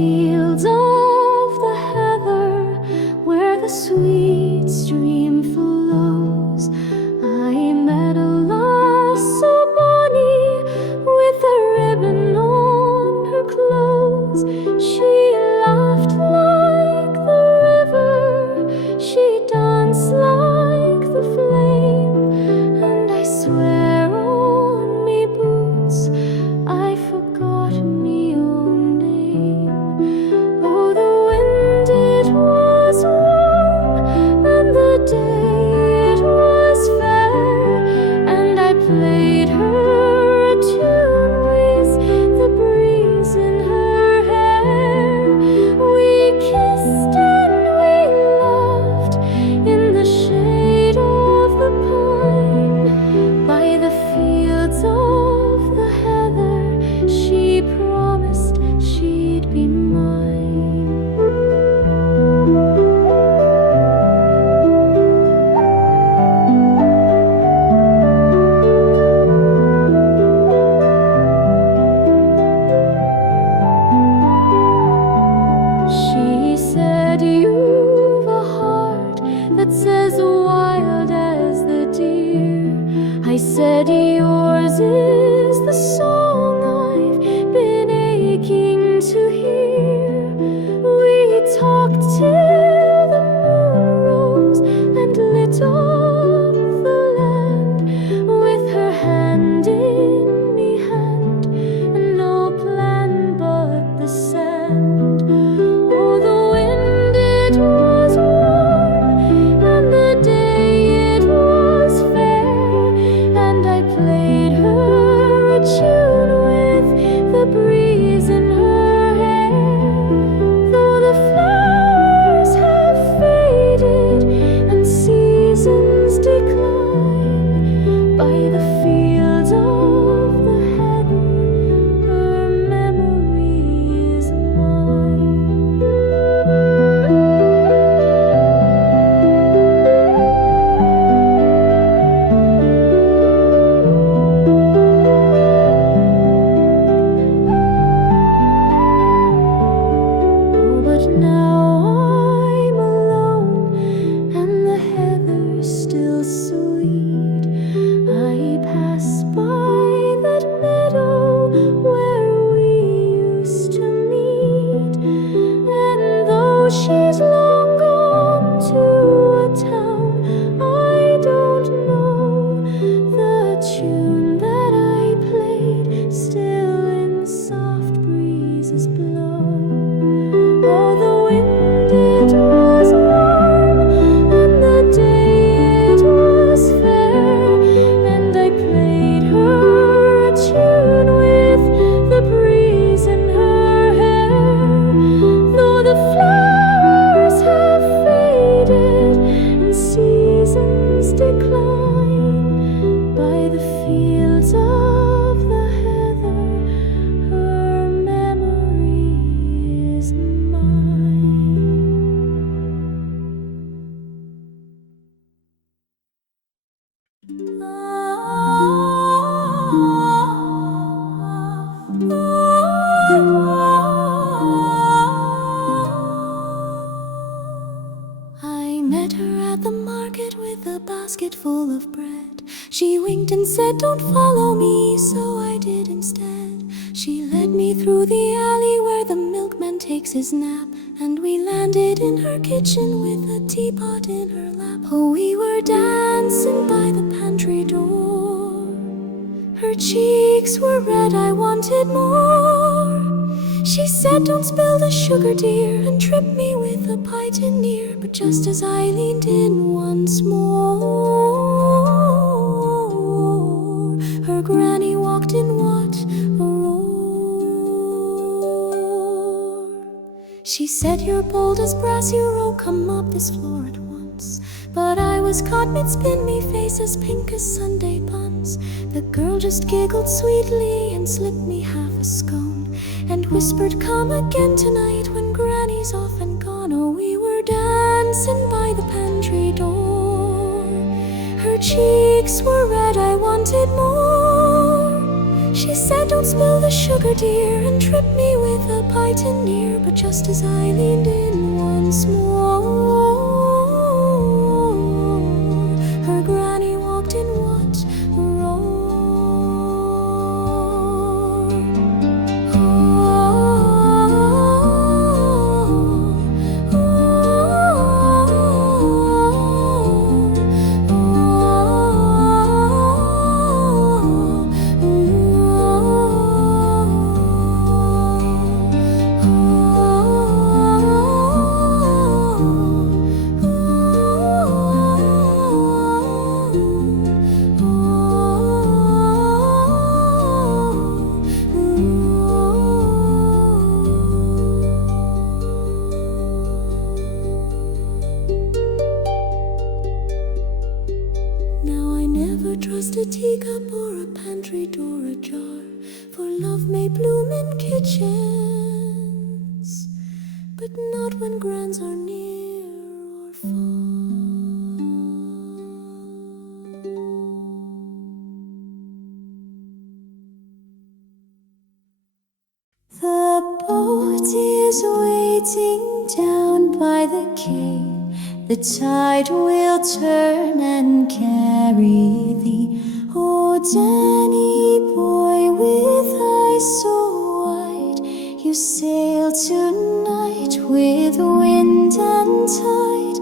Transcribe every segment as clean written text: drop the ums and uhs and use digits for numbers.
fields of the heather, where the sweet stream flows, I met a lass so bonny, with a ribbon on her clothes. She laughed like the river, she danced like the flame, and I swear on me boots I forgot me own name. Oh, the wind it was warm, and the day it was fair, and I played her a tune with the breeze in her hair. We kissed and we laughed in the shade of the pine, by the fields of the heather. She promised she'd be mine. She said, you've a heart that says wild as the deer. I said, yours is the song I've been aching to hear. We talked till the moon rose and lit up the land, with her hand in me hand, and no plan but the sand. Oh, the wind it was warm, and the day it was fair, and I played her a tune with the breeze in her hair. Though the flowers have faded and seasons decline, by the fields of the heather, her memory is mine. Oh, but now I'm alone, and the heather's still sweet. I pass by that meadow where we used to meet, and though she's long gone to a town I don't know, the tune that I played still in soft breezes blow. Oh, the wind it was warm, and the day it was fair, and I played her a tune with the breeze in her hair. Though the flowers have faded and seasons decline, by the fields of the heather, her memory is mine. I met her at the market with a basket full of bread. She winked and said, don't follow me, so I did instead. She led me through the alley where the milkman takes his nap, and we landed in her kitchen with a teapot in her lap. Oh, we were dancing by the pantry door. Her cheeks were red, I wanted more. She said, don't spill the sugar, dear, and trip me with a pie tin near. But just as I leaned in once more, her granny walked in, what a roar. She said, you're bold as brass, you row, come up this floor at once. But I was caught mid-spin, me face as pink as Sunday buns. The girl just giggled sweetly and slipped me half a scone, and whispered, come again tonight when Granny's off and gone. Oh, we were dancing by the pantry door. Her cheeks were red, I wanted more. She said, don't spill the sugar, dear, and trip me with a python near. But just as I leaned in once more, her granny walked in what roar? Trust a teacup or a pantry door ajar, for love may bloom in kitchens, but not when grands are near or far. The boat is waiting down by the quay. The tide will turn and carry thee. Oh, Danny boy with eyes so wide, you sail tonight with wind and tide.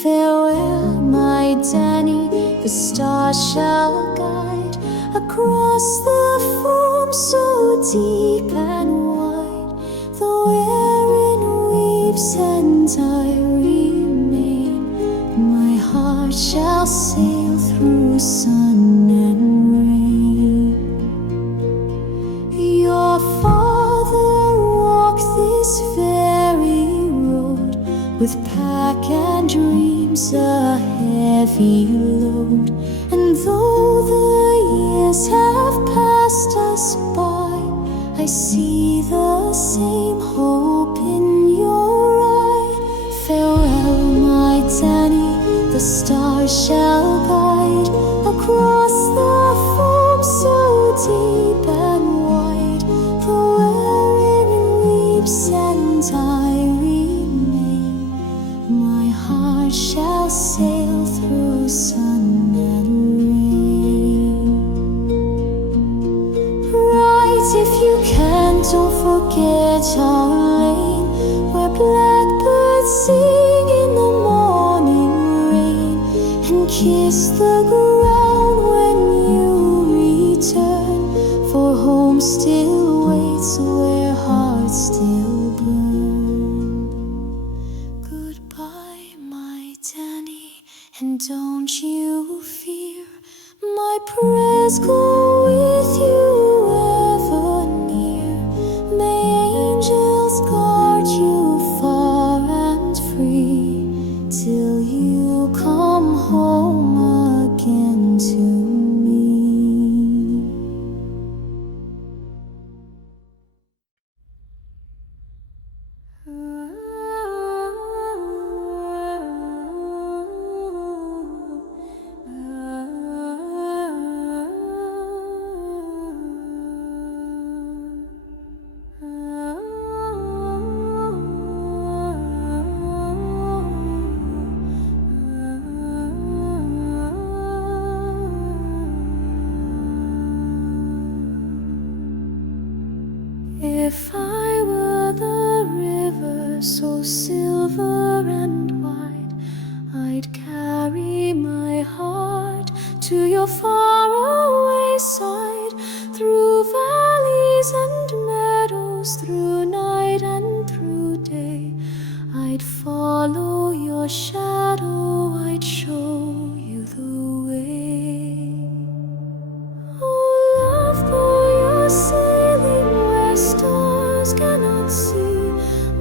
Farewell, my Danny, the stars shall guide across the foam so deep and wide. Though Erin weeps and I remain, my heart shall sail through sun and rain. Your father walked this very road with pack and dreams a heavy load. And though the years have passed us by, I see the same hope in your eye. Farewell, my Danny, the stars shall guide across the foam so deep and wide. Though Erin weeps and I remain, my heart shall sail through sun and rain. Right, if you can, don't forget our lane, where blackbirds sing in the morning rain, and kiss the ground when you return, for home still waits where hearts still burn. Goodbye, my Danny, and don't you fear, my prayers go with you ever near. May angels guard you far and free, till you come home again to me. If I were the river so silver and wide, I'd carry my heart to your faraway side, through valleys and meadows, through night and through day. I'd follow your shadow, I'd show you the way. Oh, love, though you're sailing where stars cannot see,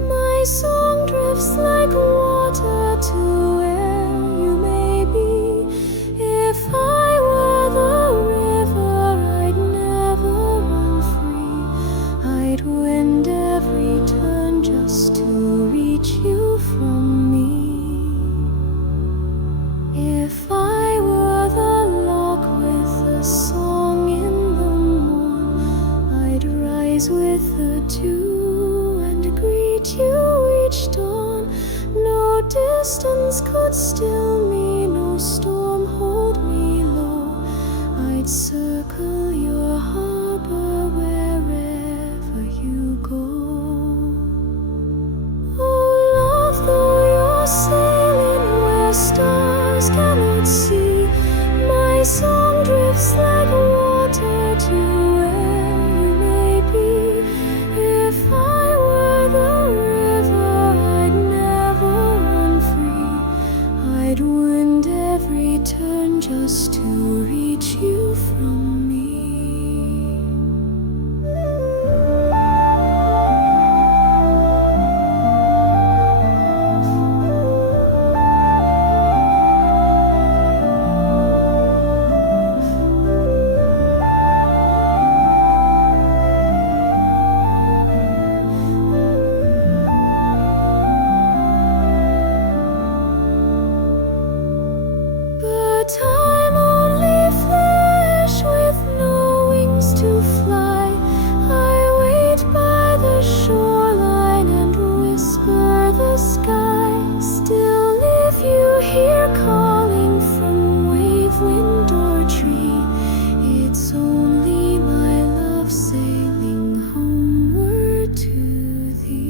my song drifts rise with the dew and greet you each dawn. No distance could still me, no storm hold me low. I'd circle your harbor wherever you go. Oh love, though you're sailing where stars cannot see, my song drifts like water to where you may be. If I were the river, I'd never run free. I'd wind every turn just to reach you from me. But I'm only flesh with no wings to fly. I wait by the shoreline and whisper the sky. Still if you hear calling from wave, wind or tree, it's only my love sailing homeward to thee.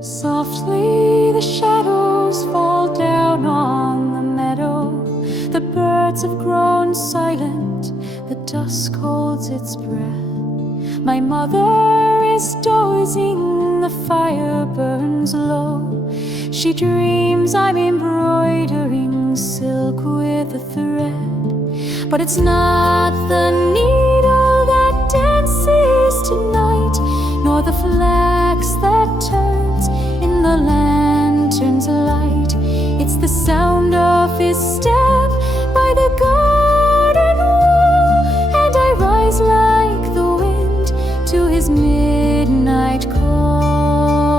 Softly the shadows fall down on the meadow. The birds have grown silent, the dusk holds its breath. My mother is dozing, the fire burns low. She dreams I'm embroidering silk with a thread. But it's not the needle that dances tonight, nor the flax that turns in the lantern's light. It's the sound of his step by the garden wall, and I rise like the wind to his midnight call.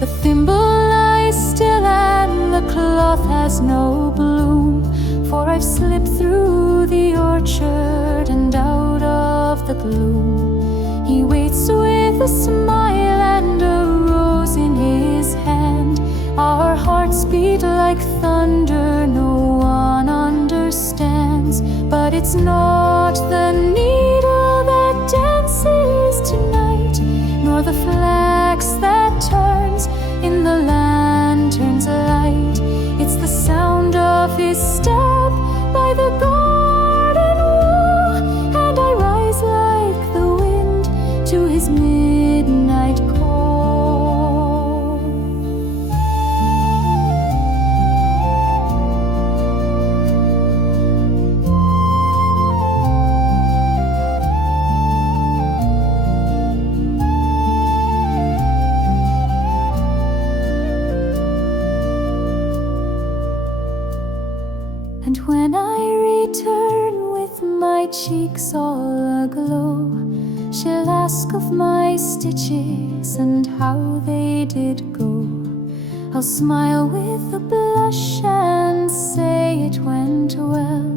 The thimble lies still and the cloth has no bloom, for I've slipped through the orchard and out of the gloom. He waits with a smile and a rose in his hand. Our hearts beat like thunder, no one understands. But it's not the needle that dances tonight, nor the flax that turns in the lantern's light. It's the sound of his step by the garden wall, and I rise like the wind to his midnight call. And when I return with my cheeks all aglow, she'll ask of my stitches and how they did go. I'll smile with a blush and say it went well,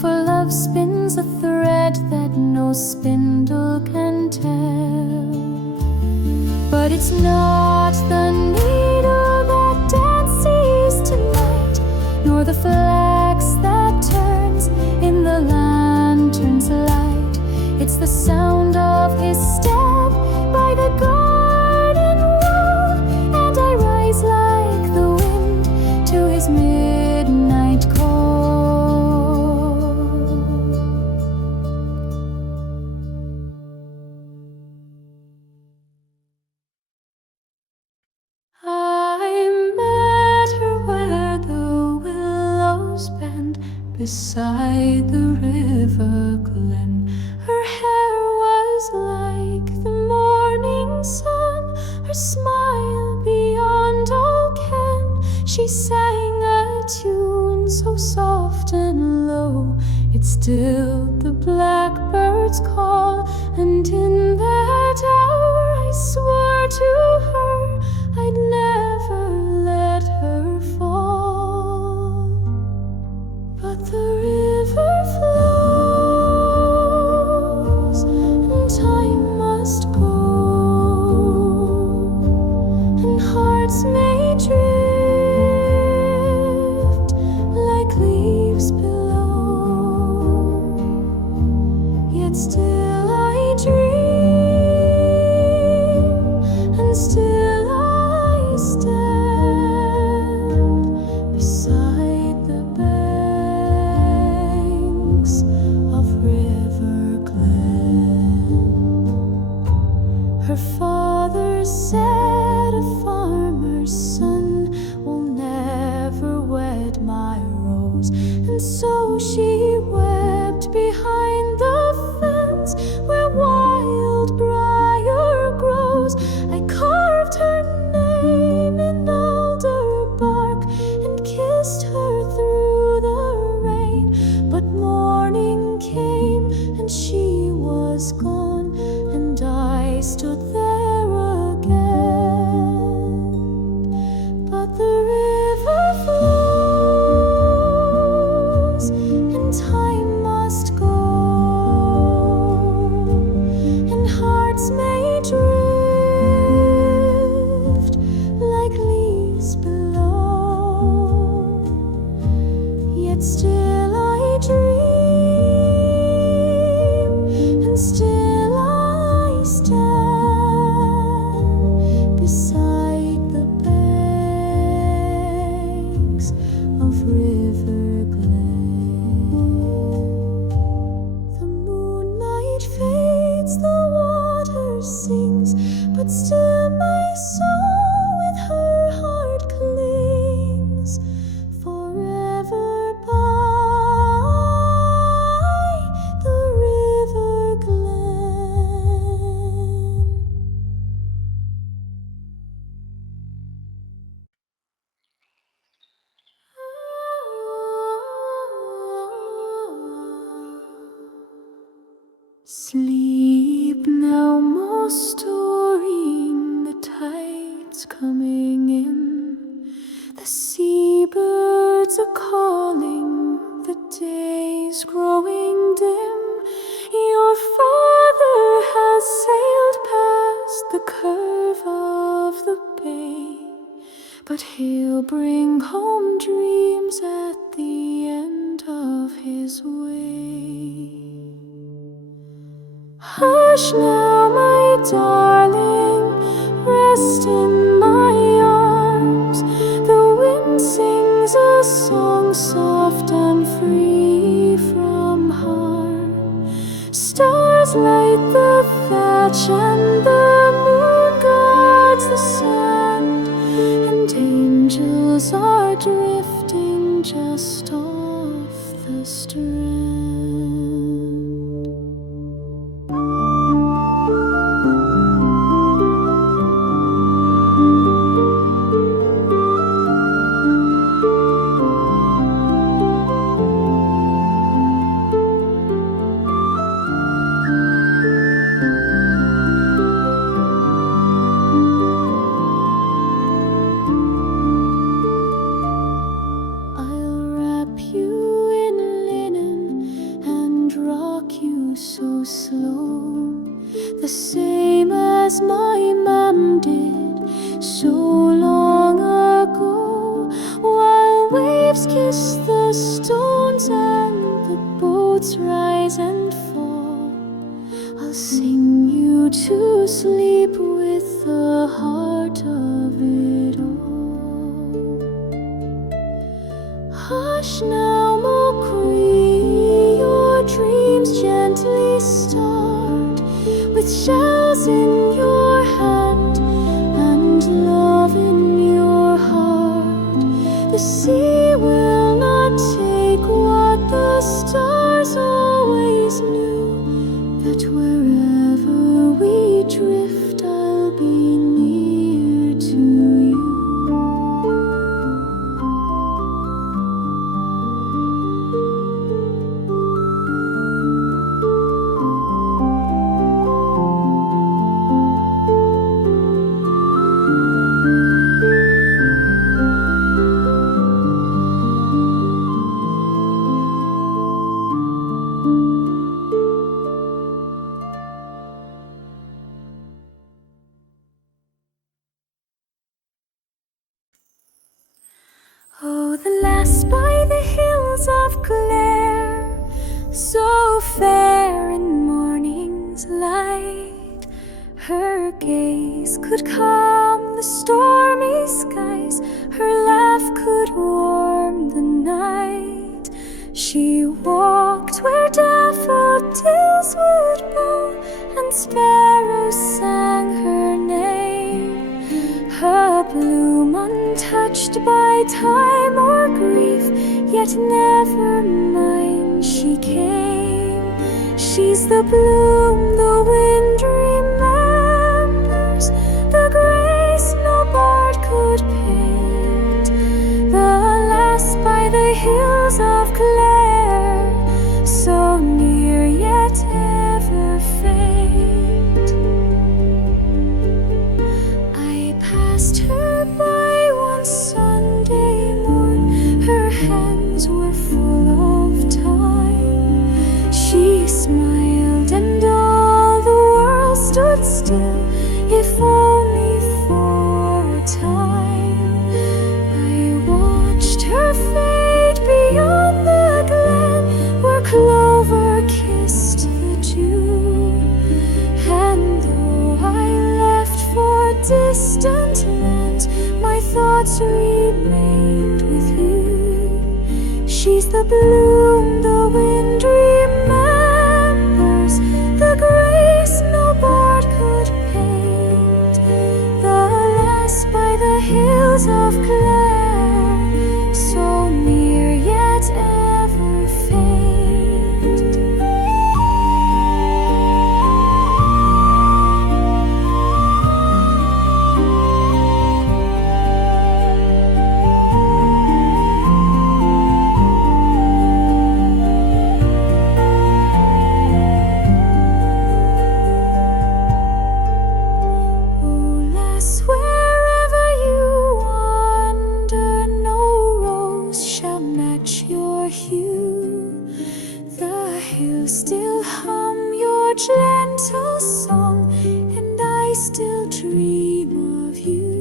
for love spins a thread that no spindle can tell. But it's not the needle that dances tonight, nor the flax that turns in the lantern's light. It's the sound of his step by the garden wall, and I rise like the wind to his midnight call. I met her where the willows bend beside the river Glen. Her hair was like the morning sun, her smile beyond all ken. She sang a tune so soft and low, it stilled the blackbird's call, and in that Her father said a farmer's son will never wed my Rose, and so she wept behind the fence where wild briar grows. I carved her name in alder bark and kissed her through the rain, but morning came and she was gone, and I stood there again. But the river flows, and time must go, and hearts may drift like leaves below, yet still I dream, and still I stand beside the banks of River Glen. The moonlight fades, the water sings, but still my soul with her heart clings forever by the River Glen. Sleep now, more storing, the tide's coming in. The seabirds are calling, the day's growing dim. Your father has sailed past the curve of the bay, but he'll bring home dreams at the end of his way. Hush now, my darling, rest in my arms. The wind sings a song soft and free from harm. Stars light the thatch and the moon guards the sand, and angels are drifting just off the strand. I'll wrap you in linen and rock you so slow, the same as my mam did so long ago, while waves kiss the stones and the boats rise and fall. I'll sing you to sleep with the heart of it all. Hush now, Mokri, your dreams gently start, with shells in your hand and love in your heart. The sea will not take what the stars always knew, that wherever we drift, I'll be near to you. Oh, the lass by the hills of Clare, so fair in morning's light, her gaze could calm the stormy skies, her laugh could warm the night. She walked where daffodils would bow and sparrows sang yet never mind, she came. She's the bloom the wind remembers, the grace no bard could paint, the lass by the hills of Clare, so near yet ever faint. I passed her by one Sunday morn, her hands were full of time. She smiled and all the world stood still, if only for a time. I watched her fade beyond the glen, where clover kissed the dew. And though I left for distant lands, my thoughts remained with you. She's the bloom the wind remembers, the grace no bard could paint, the lass by the hills of Clare, so near yet ever faint. Oh, lass, wherever you wander, no rose shall match your hue. The hills still hum your gentle song, and I still dream of you.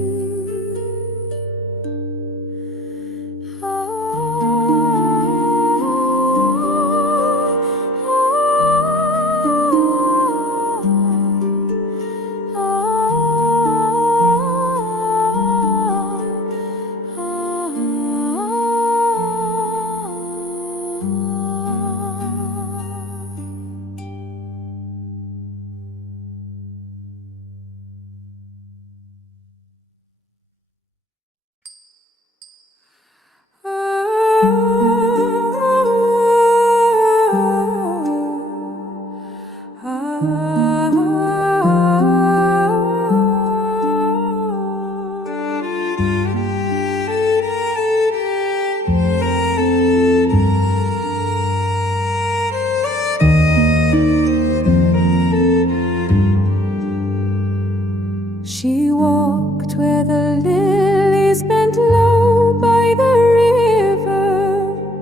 She walked where the lilies bent low by the river,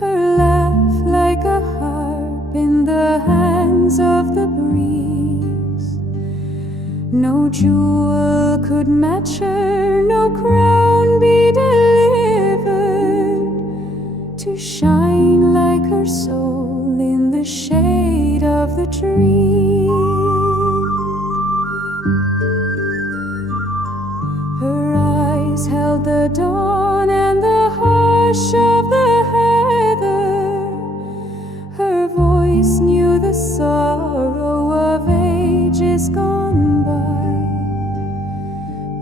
her laugh like a harp in the hands of the breeze. No jewel could match her, no crown be delivered, to shine like her soul in the shade of the tree. Her eyes held the dawn and the hush of the heather, her voice knew the sorrow of ages gone by,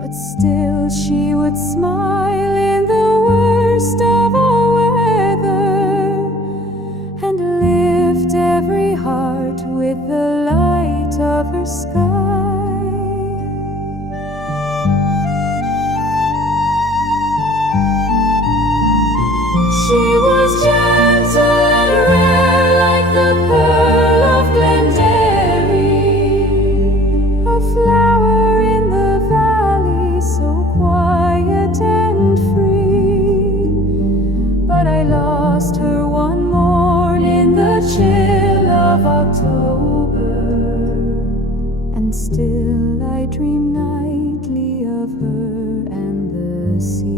but still she would smile in the worst of all weather, and lift every heart with the light of her sky. She was gentle and rare like the pearl of Glen, a flower in the valley, so quiet and free. But I lost her one morn in the chill of October, and still I dream nightly of her and the sea.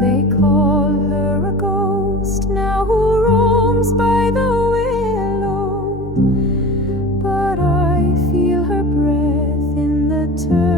They call her a ghost now who roams by the willow, but I feel her breath in the turn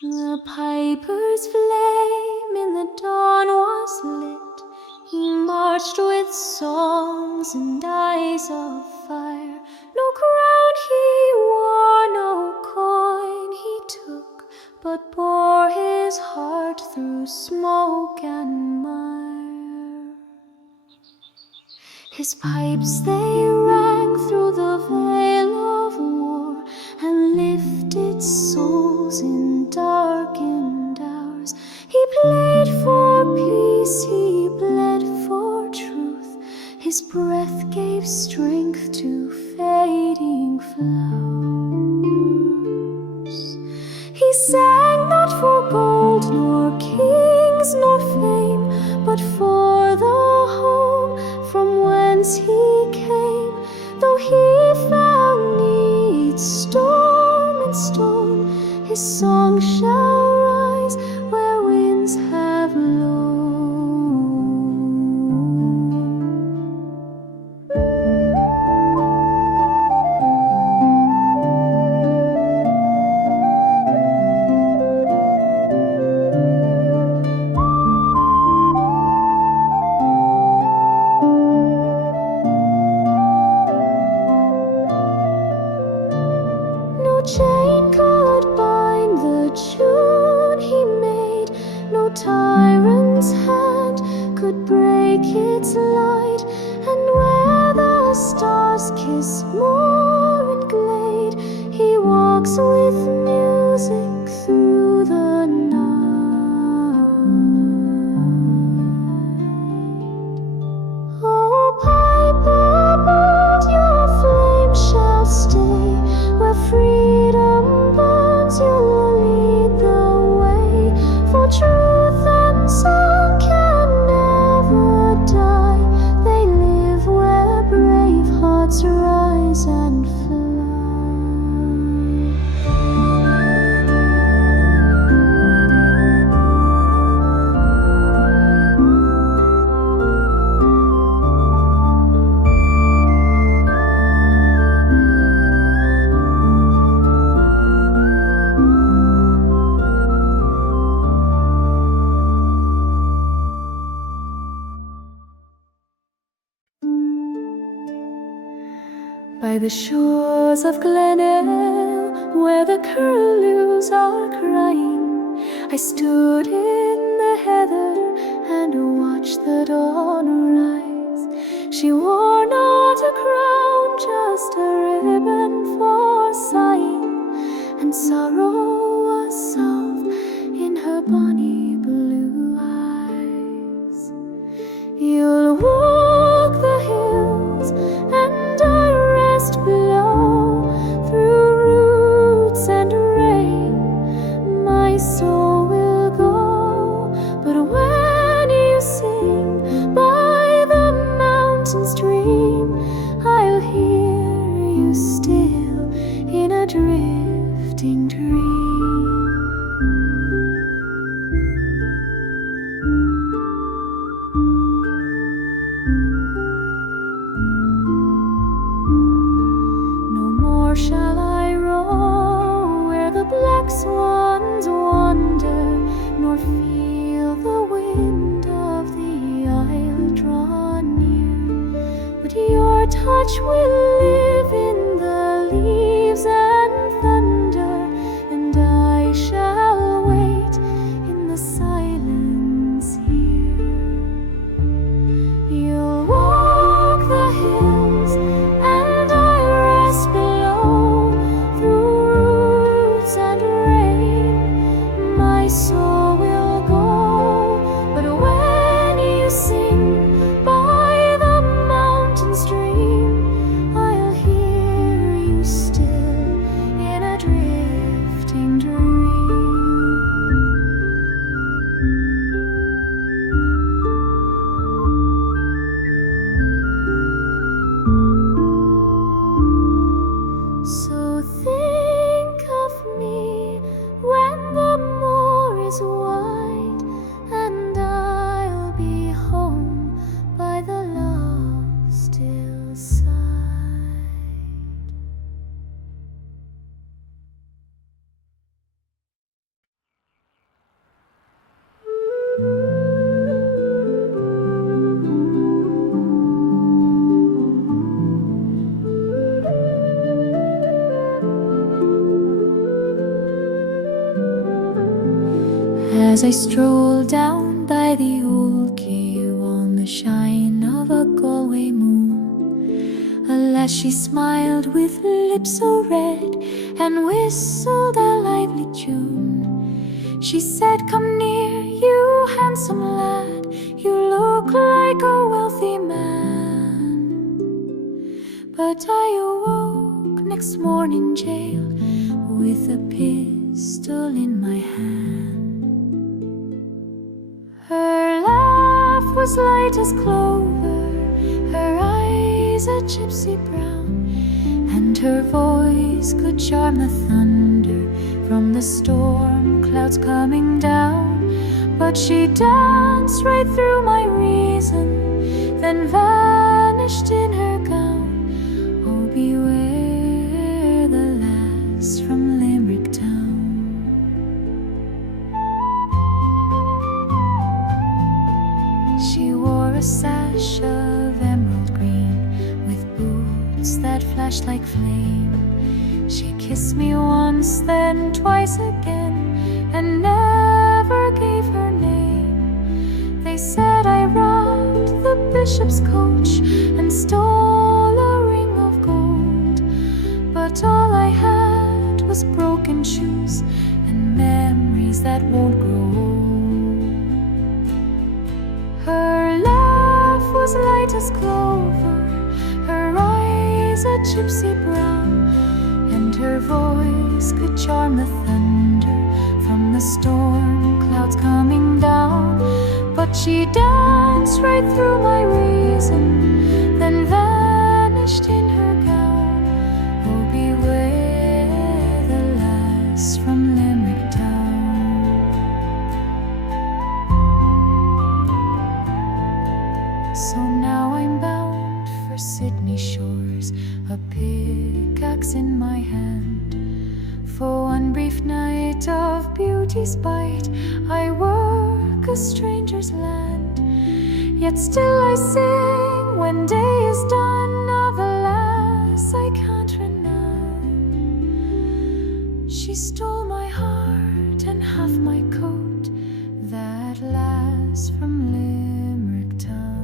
The piper's flame in the dawn was lit. He marched with songs and eyes of fire. No crown he wore, no coin he took, but bore his heart through smoke and mire. His pipes they rang through the veil of war, and lifted souls in darkened hours. He played for peace, he bled for truth. His breath gave strength to fading flowers. He sang not for gold, nor kings, nor fame, but for the home from whence he came. Though he found needs storm and stone, his song shall rise where winds have blown. No chain could bind the tune he made, no tyrant's hand could break its light. And where the stars kiss moor and glade, he walks with music through the night. Oh, piper bold, your flame shall stay. Where freedom burns, you'll lead the way. For truth and song can never die. They live where brave hearts rise and fly. By the shores of Glen, where the curlews are crying, I stood in the heather and watched the dawn rise. She wore not a crown, just a ribbon for sighing, and sorrow was soft in her bonny blue eyes. You'll walk the hills and I rest below, through roots and rain my soul will go. But when you sing by the mountain stream, I'll hear you still in a drifting dream. Shall I row where the black swans wander, nor feel the wind of the Aile draw near? But your touch will live in the leaves and thunder, and I shall wait in the silence here. You'll walk the hills and I rest below, through roots and rain my soul will go. But when you sing by the mountain stream, I'll hear you still in a drifting dream. So think of me when the moor is As I stroll down by the old quay on the shine of a Galway moon, a lassie smiled with lips so red and whistled a lively tune. She said, "Come near, you handsome lad, you look like a wealthy man." But I awoke next morning jail with a pistol in my hand. Her laugh was light as clover, her eyes a gypsy brown, and her voice could charm the thunder from the storm clouds coming down. But she danced right through my reason, then vanished in her gown. Oh, beware the lass from Limerick Town. She wore a sash of emerald green with boots that flashed like flame. She kissed me once, then twice again, and never gave her name. They said I robbed the bishop's coach and stole a ring of gold, but all I had was broken shoes and memories that won't grow old. Her laugh was light as clover, her eyes a gypsy brown, and her voice could charm the thunder from the storm clouds coming down. But she danced right through my reason, then vanished in her gown. Oh, beware the lass from Limerick Town. So now I'm bound for Sydney shores, a pickaxe in my hand. For one brief night of beauty's bite, I work a stranger's land. Yet still I sing when day is done of the lass I can't renown. She stole my heart and half my coat, that lass from Limerick Town.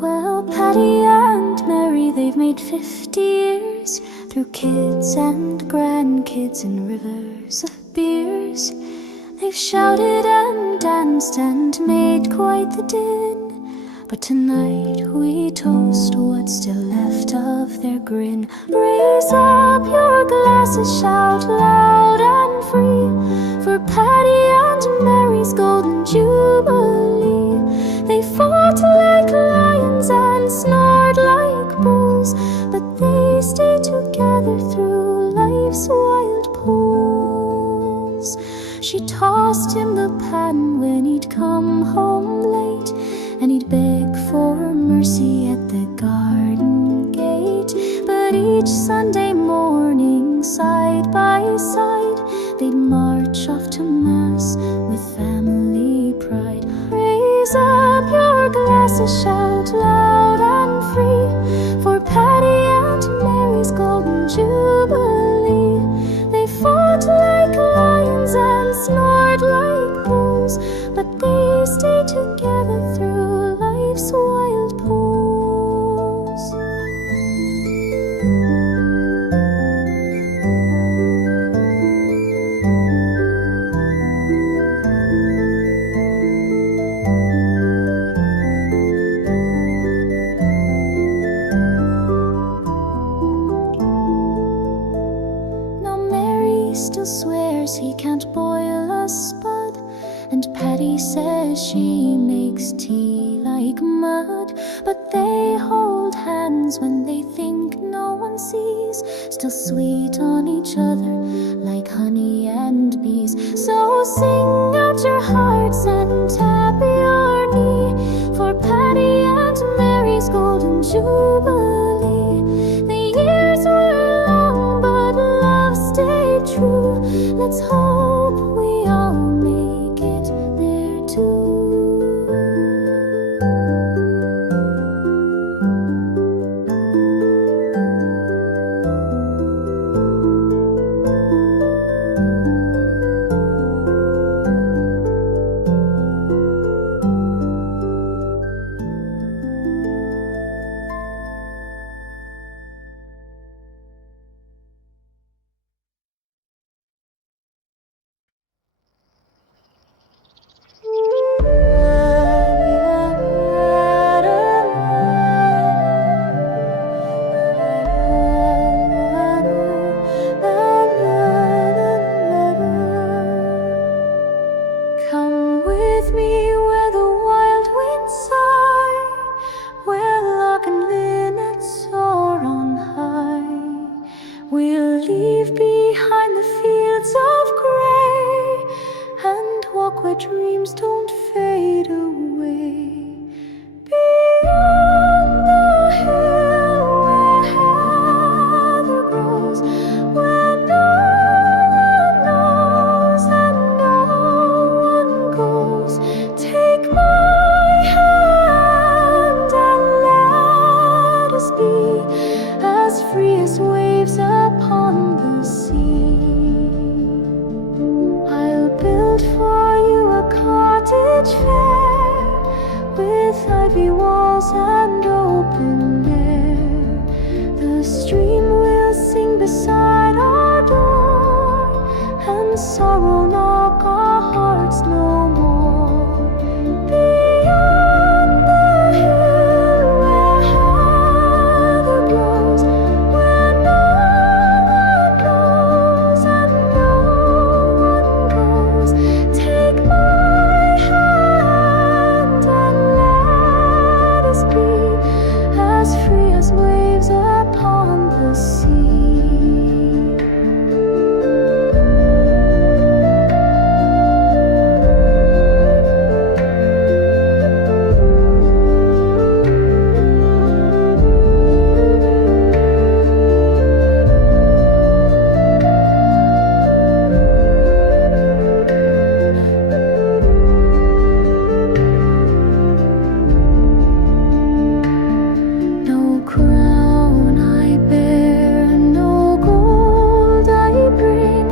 Well, Paddy and Mary, they've made 50 years through kids and grandkids in rivers of beers. They've shouted and danced and made quite the din, but tonight we toast what's still left of their grin. Raise up your glasses, shout loud and free, for Paddy and Mary's golden jubilee. They fought like lions and snored like bulls, but they stayed together through life's wild pulls. She tossed him the pan when he'd come home late, and he'd beg for mercy at the garden gate. But each Sunday morning, side by side, they'd march off to Mass with family pride. Raise up your glasses, shout loud and free, for Paddy and Mary's golden jubilee. They fought like lions and snored like bulls, but they stayed together through life's wild pulls. Now Mary still swears he can't boil a spud, and Paddy says she makes tea like mud. But they hold hands when they think no one sees, still sweet on each other like honey and bees. So sing out your hearts and tap your knee, for Paddy and Mary's golden jubilee. let's hope we all make it there too. Come with me where the wild winds sigh, where lark and linnet soar on high. We'll leave behind the fields of grey and walk where dreams don't fade away. Beyond the hill where heather grows, where no one knows and no one goes. Take my hand and let us be as free as waves upon the sea. I'll build for you a cottage fair, with ivy walls and open air. The stream will sing beside our door, and sorrow knock our hearts no more. Beyond the hill where heather grows, where no one knows and no one goes. Take my hand and let us be as free as waves upon the sea. No crown I bear, no gold I bring,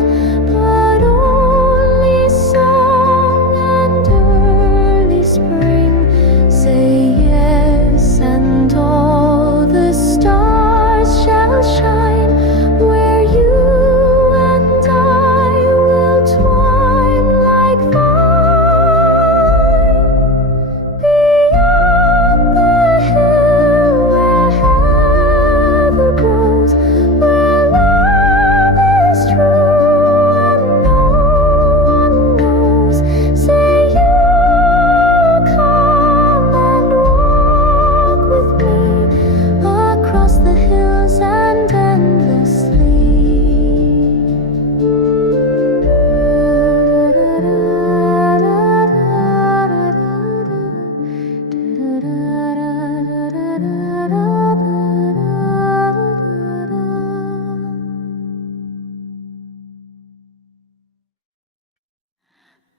but only song and early spring. Say yes, and all the stars shall shine, where you and I will twine like vine. Beyond the hill where heather grows, where love is true and no one knows. Say you'll come and walk with me across the hills and endlessly.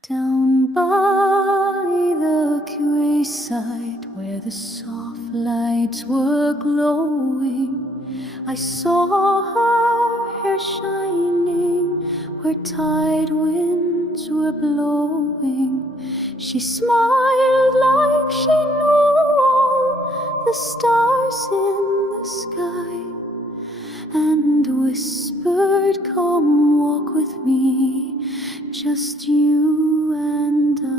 Down by the quayside, where the soft lights were glowing, I saw her hair shining where tide winds were blowing. She smiled like she knew all the stars in the sky, and whispered, "Come walk with me, just you and I."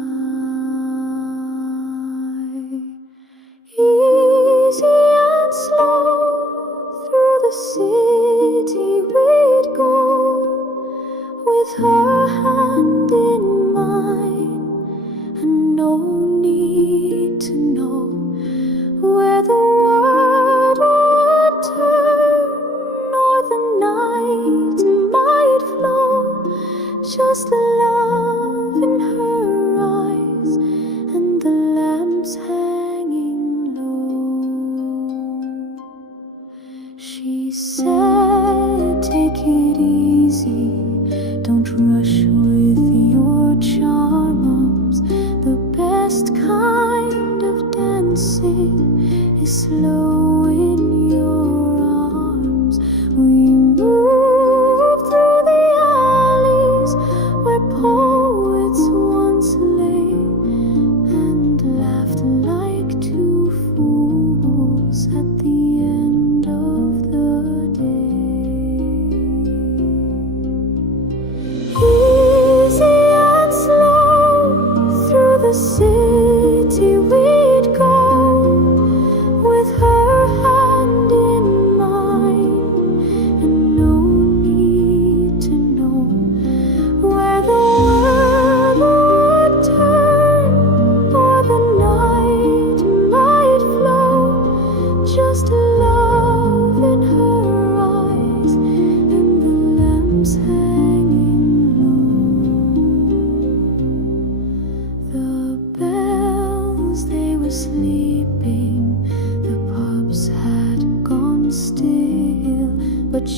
Easy and slow through the city we'd go, with her hand in mine, and no need to know where the world would turn or the night might flow. Just love in her eyes and the lamps hanging low. She said, "Take it easy, don't rush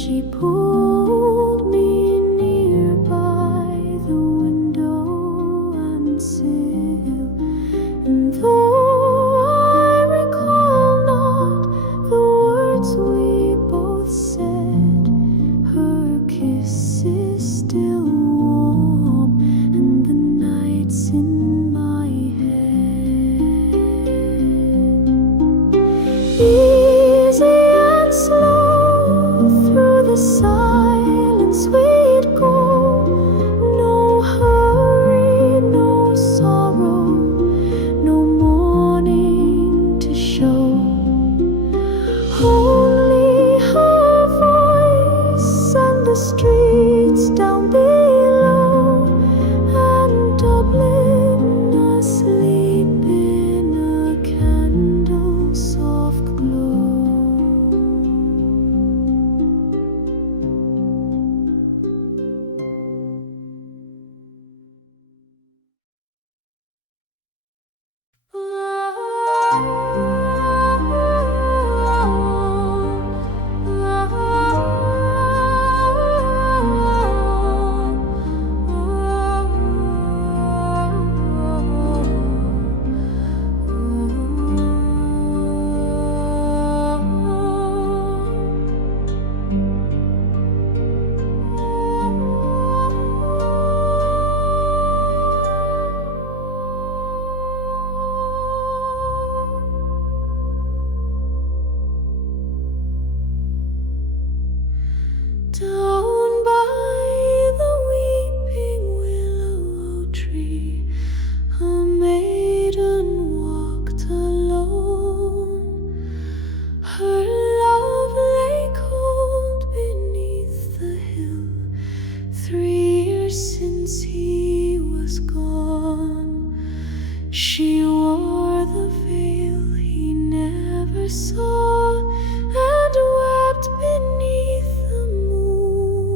She pulled me near by the window and sill, and though I recall not the words we both said, her kiss is still warm, and the night's in my head. Easy and slow through the silence we'd go, no hurry, no sorrow, no morning to show. Only her voice and the streets down below, and Dublin asleep in a candle soft glow. Down by the weeping willow tree, a maiden walked alone. Her love lay cold beneath the hill, 3 years since he was gone. She wore the veil he never saw, and wept beneath the moon.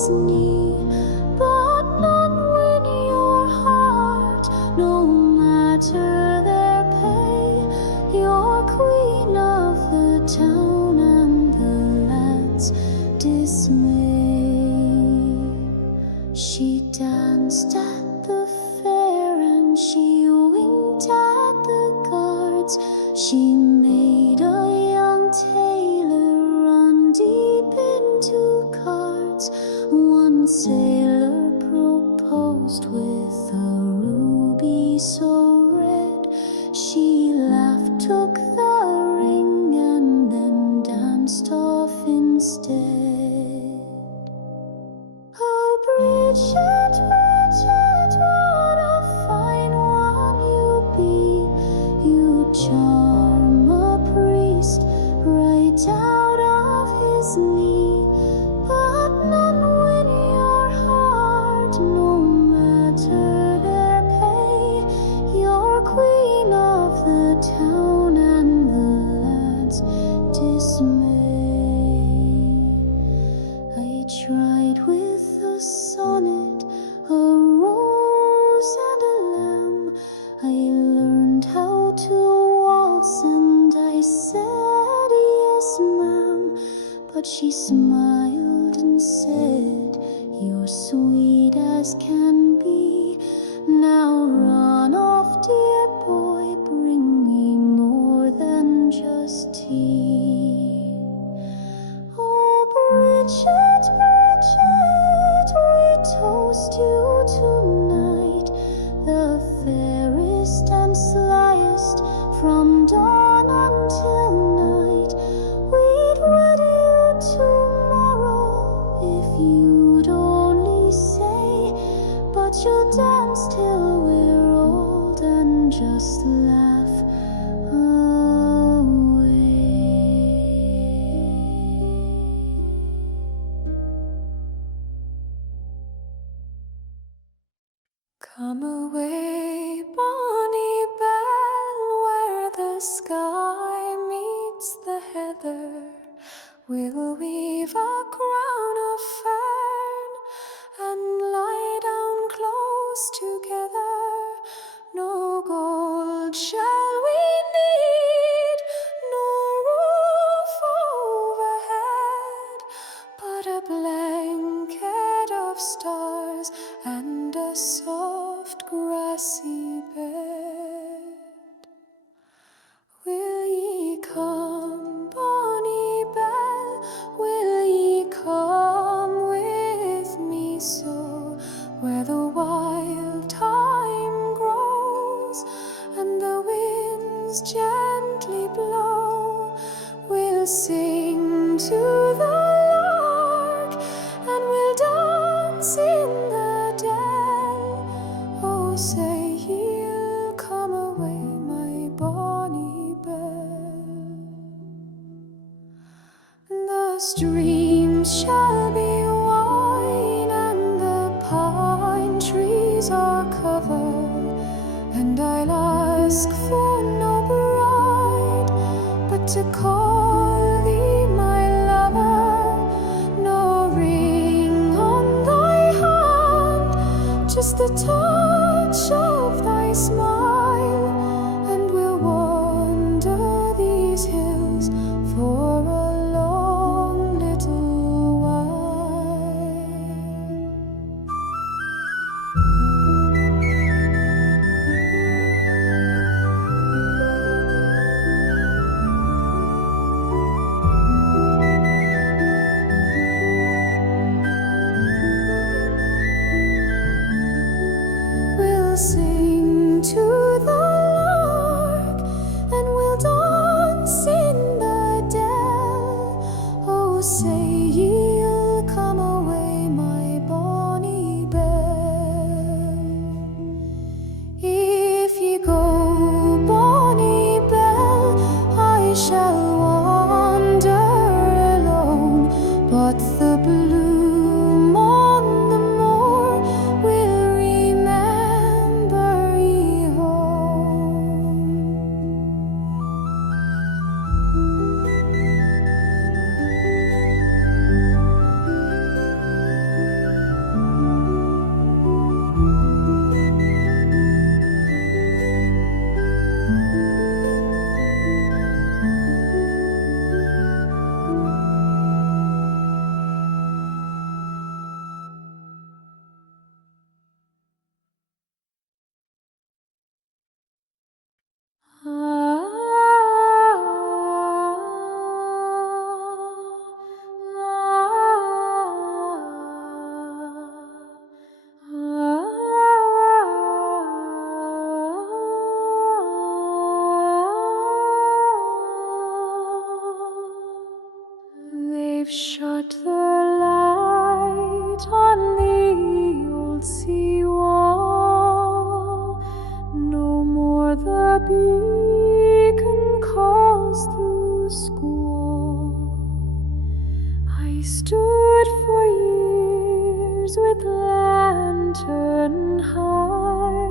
his knee, but none win your heart, no matter their pay. You're queen of the town and the lad's dismay. She danced at the fair and she winked at the guards. She made a young tailor run deep into cards. One sailor proposed with a ruby so red. She laughed, took the ring, and then danced off instead. Oh, Bridget, Bridget, what a fine one you be. You charm a priest right out of his knee, but none win your heart, no matter their pay. You're queen of the town and the lad's dismay. I tried with a sonnet, a rose and a lamb. I learned how to waltz and I said yes, ma'am. But she smiled and said, you're sweet as can be. Now run off, dear boy, bring me more than just tea. Oh, Bridget, Bridget, we toast you tonight, the fairest and slyest from dawn until night. We'd wed you tomorrow if you'd only say, but you'll dance till we're old and just laugh away. Come away, bonny bell, where the sky meets the heather. We'll weave a crown of fern and lie down close together. No gold shall we need, no roof overhead, but a blanket of stars and a soft grassy bed. Will ye come, bonny bell? Will ye come with me so, where the wild thyme grows and the winds gently blow? We'll sing to the lark and we'll dance in the dell. Oh, say ye'll come away, my bonny bell. The streams shall be wine and the pine trees are covered, and I'll ask for no bride but to call thee my lover. No ring on thy hand, just the touch of thy smile, and we'll wander these hills for a long little while. We'll sing to old sea wall. No more the beacon calls through squall. I stood for years with lantern high,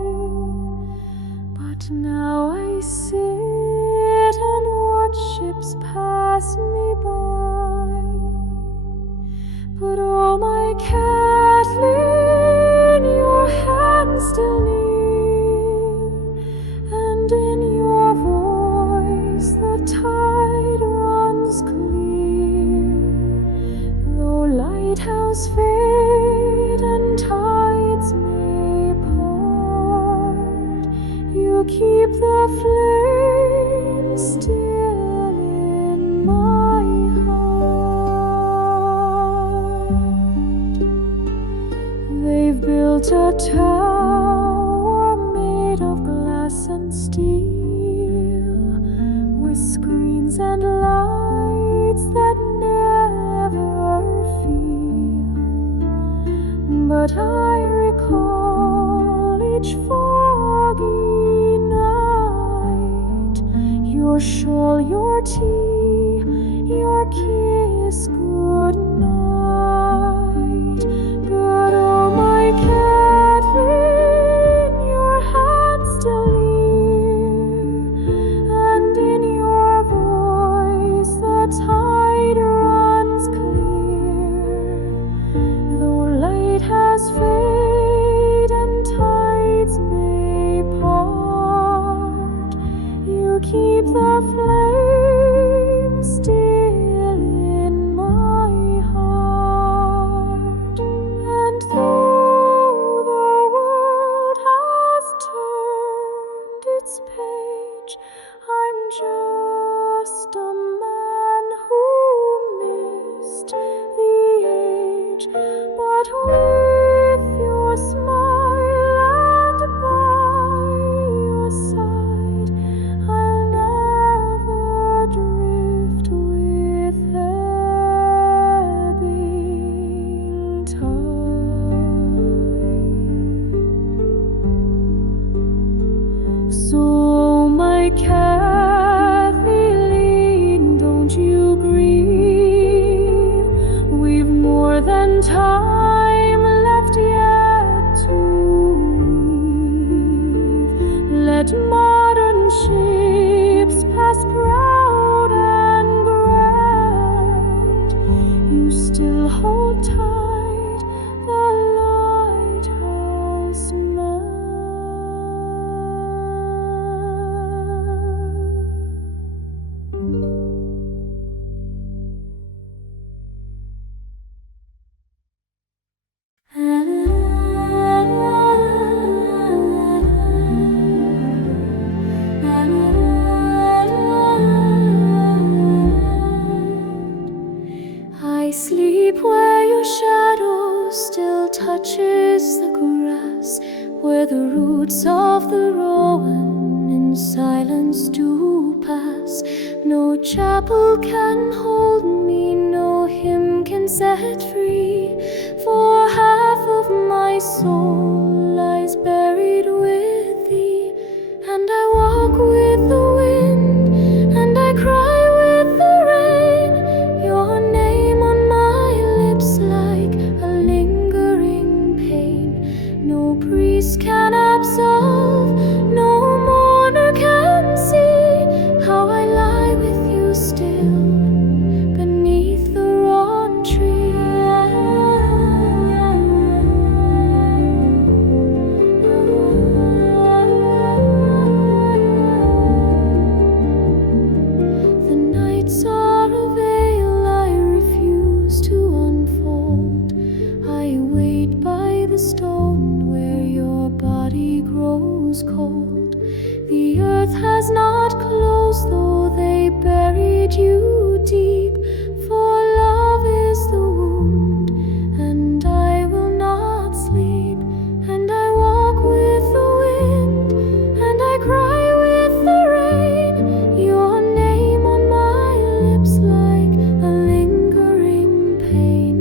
but now I sit and watch ships pass me by. But oh, my Kathleen, your hand's still near, and in your voice the tide runs clear. Though lighthouse fade and tides may part, you keep the flame still in my heart. They've built a tower made of glass and steel, with screens and lights that never feel. But I recall each foggy night, your shawl, your tea, your kiss, good night. But oh, my Kathleen, your hand's still near, and in your voice the tide runs clear. Though light has fade and tides may part, you keep the flame still in my heart. And though the world has turned its page, I'm just a man who missed the age. But with your smile and by your side, I'll never drift with ebbing tide. So, my Kathleen, don't you grieve. We've more than time left yet to weave. Let modern ships pass proud and grand, you still hold tight the lighthouse man. I sleep where your shadow still touches the grass, where the roots of the Rowan in silence do pass. No chapel can hold me, no hymn can set free, for half of my soul lies buried with thee. And I walk with the wind, and I cry with the rain, your name on my lips like a lingering pain. No priest can absolve, no mourner can see how I lie with you still beneath the rowan tree. The nights are a veil I refuse to unfold. I wait by the stone where your body grows cold. The earth has not closed, though they buried you deep, for love is the wound, and I will not sleep. And I walk with the wind, and I cry with the rain, your name on my lips like a lingering pain.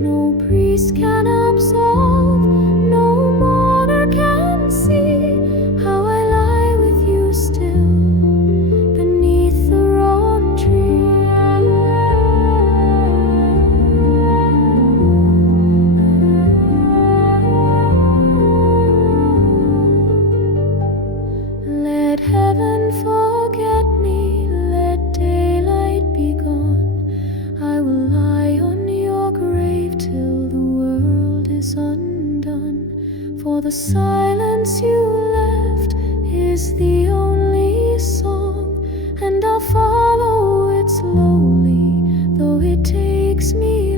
No priest can absolve, no is undone, for the silence you left is the only song, and I'll follow it slowly, though it takes me